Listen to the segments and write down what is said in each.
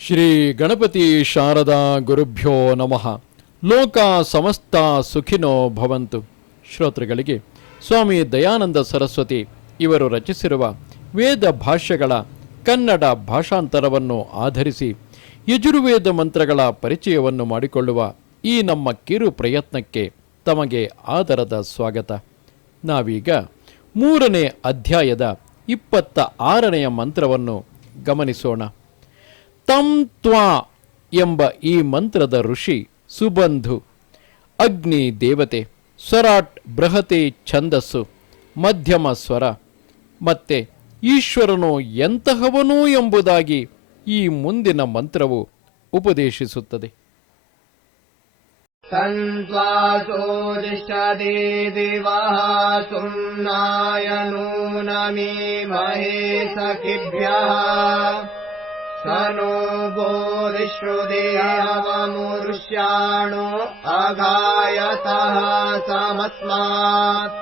ಶ್ರೀ ಗಣಪತಿ ಶಾರದಾ ಗುರುಭ್ಯೋ ನಮಃ. ಲೋಕ ಸಮಸ್ತ ಸುಖಿನೋ ಭವಂತು. ಶ್ರೋತೃಗಳಿಗೆ ಸ್ವಾಮಿ ದಯಾನಂದ ಸರಸ್ವತಿ ಇವರು ರಚಿಸಿರುವ ವೇದ ಭಾಷ್ಯಗಳ ಕನ್ನಡ ಭಾಷಾಂತರವನ್ನು ಆಧರಿಸಿ ಯಜುರ್ವೇದ ಮಂತ್ರಗಳ ಪರಿಚಯವನ್ನು ಮಾಡಿಕೊಳ್ಳುವ ಈ ನಮ್ಮ ಕಿರು ಪ್ರಯತ್ನಕ್ಕೆ ತಮಗೆ ಆದರದ ಸ್ವಾಗತ. ನಾವೀಗ 3ನೇ ಅಧ್ಯಾಯದ 26ನೆಯ ಮಂತ್ರವನ್ನು ಗಮನಿಸೋಣ. ತಂ ತ್ವಾ ಎಂಬ ಈ ಮಂತ್ರದ ಋಷಿ ಸುಬಂಧು, ಅಗ್ನಿ ದೇವತೆ, ಸ್ವರಾಟ್ ಬೃಹತಿ ಛಂದಸ್ಸು, ಮಧ್ಯಮ ಸ್ವರ, ಮತ್ತೆ ಈಶ್ವರನು ಎಂತಹವನು ಎಂಬುದಾಗಿ ಈ ಮುಂದಿನ ಮಂತ್ರವು ಉಪದೇಶಿಸುತ್ತದೆ. ಸಂತ್ವಾಸೋದಿಷ್ಟದೇ ದಿವಃ ಸುಮ್ನಾಯನೂನಮಿ ಮಹೇ ಸಖಿಭ್ಯಃ ಸನೋ ಬೋಧಿಶ್ರುದೇಹವಮುರುಷ್ಯಾಣೋ ಅಘಾಯತಃ ಸಮಸ್ಮಾತ್.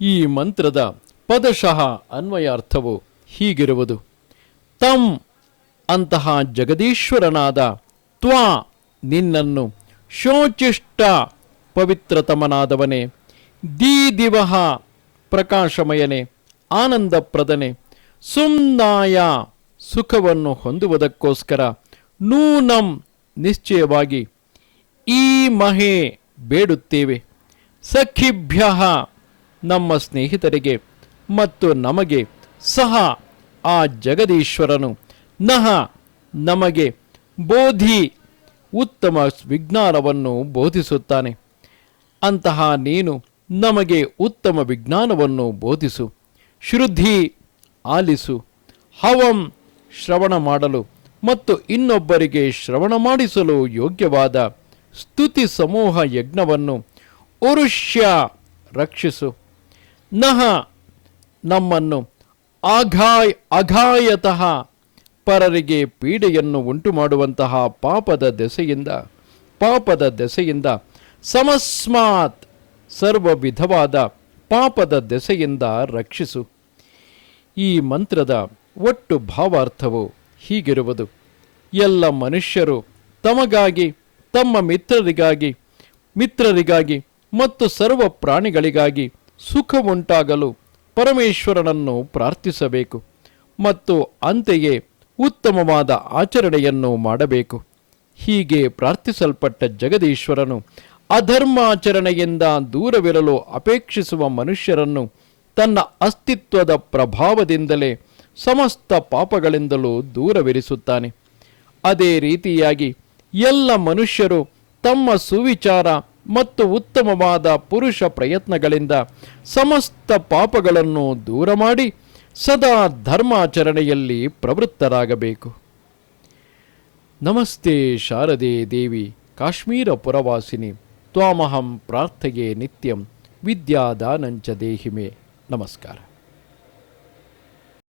ಈ ಮಂತ್ರದ ಪದಶಃ ಅನ್ವಯಾರ್ಥವು ಹೀಗಿರುವುದು. ತಂ ಅಂತಹ ಜಗದೀಶ್ವರನಾದ ತ್ವಾ ನಿನ್ನನ್ನು, ಶೋಚಿಷ್ಟ ಪವಿತ್ರತಮನಾದವನೇ, ದೀದಿವಹ ಪ್ರಕಾಶಮಯನೇ, ಆನಂದಪ್ರದನೆ, ಸುಮ್ನಾಯ ಸುಖವನ್ನು ಹೊಂದುವುದಕ್ಕೋಸ್ಕರ, ನೂನಂ ನಿಶ್ಚಯವಾಗಿ, ಈ ಮಹೇ ಬೇಡುತ್ತೇವೆ, ಸಖಿಭ್ಯ ನಮ್ಮ ಸ್ನೇಹಿತರಿಗೆ ಮತ್ತು ನಮಗೆ, ಸಹ ಆ ಜಗದೀಶ್ವರನು, ನಹ ನಮಗೆ, ಬೋಧಿ ಉತ್ತಮ ವಿಜ್ಞಾನವನ್ನು ಬೋಧಿಸುತ್ತಾನೆ. ಅಂತಹ ನೀನು ನಮಗೆ ಉತ್ತಮ ವಿಜ್ಞಾನವನ್ನು ಬೋಧಿಸು. ಶ್ರುದ್ಧಿ ಆಲಿಸು, ಹವಂ ಶ್ರವಣ ಮಾಡಲು ಮತ್ತು ಇನ್ನೊಬ್ಬರಿಗೆ ಶ್ರವಣ ಮಾಡಿಸಲು ಯೋಗ್ಯವಾದ ಸ್ತುತಿ ಸಮೂಹ ಯಜ್ಞವನ್ನು ಉರುಷ್ಯ ರಕ್ಷಿಸು. ನಹ ನಮ್ಮನ್ನು, ಅಘಾಯತಃ ಪರರಿಗೆ ಪೀಡೆಯನ್ನು ಉಂಟು ಮಾಡುವಂತಹ ಪಾಪದ ದೆಸೆಯಿಂದ, ಸಮಸ್ಮಾತ್ ಸರ್ವ ವಿಧವಾದ ಪಾಪದ ದೆಸೆಯಿಂದ ರಕ್ಷಿಸು. ಈ ಮಂತ್ರದ ಒಟ್ಟು ಭಾವಾರ್ಥವು ಹೀಗಿರುವುದು. ಎಲ್ಲ ಮನುಷ್ಯರು ತಮಗಾಗಿ, ತಮ್ಮ ಮಿತ್ರರಿಗಾಗಿ ಮತ್ತು ಸರ್ವ ಪ್ರಾಣಿಗಳಿಗಾಗಿ ಸುಖವುಂಟಾಗಲು ಪರಮೇಶ್ವರನನ್ನು ಪ್ರಾರ್ಥಿಸಬೇಕು ಮತ್ತು ಅಂತೆಯೇ ಉತ್ತಮವಾದ ಆಚರಣೆಯನ್ನು ಮಾಡಬೇಕು. ಹೀಗೆ ಪ್ರಾರ್ಥಿಸಲ್ಪಟ್ಟ ಜಗದೀಶ್ವರನು ಅಧರ್ಮಾಚರಣೆಯಿಂದ ದೂರವಿರಲು ಅಪೇಕ್ಷಿಸುವ ಮನುಷ್ಯರನ್ನು ತನ್ನ ಅಸ್ತಿತ್ವದ ಪ್ರಭಾವದಿಂದಲೇ ಸಮಸ್ತ ಪಾಪಗಳಿಂದಲೂ ದೂರವಿರಿಸುತ್ತಾನೆ. ಅದೇ ರೀತಿಯಾಗಿ ಎಲ್ಲ ಮನುಷ್ಯರು ತಮ್ಮ ಸುವಿಚಾರ ಮತ್ತು ಉತ್ತಮವಾದ ಪುರುಷ ಪ್ರಯತ್ನಗಳಿಂದ ಸಮಸ್ತ ಪಾಪಗಳನ್ನು ದೂರ ಮಾಡಿ ಸದಾ ಧರ್ಮಾಚರಣೆಯಲ್ಲಿ ಪ್ರವೃತ್ತರಾಗಬೇಕು. ನಮಸ್ತೆ ಶಾರದೆ ದೇವಿ ಕಾಶ್ಮೀರ ಪುರವಾಸಿನಿ, ತ್ವಾಮಹಂ ಪ್ರಾರ್ಥೆಯೇ ನಿತ್ಯಂ, ವಿದ್ಯಾದಾನಂಚ ದೇಹಿಮೆ. ನಮಸ್ಕಾರ.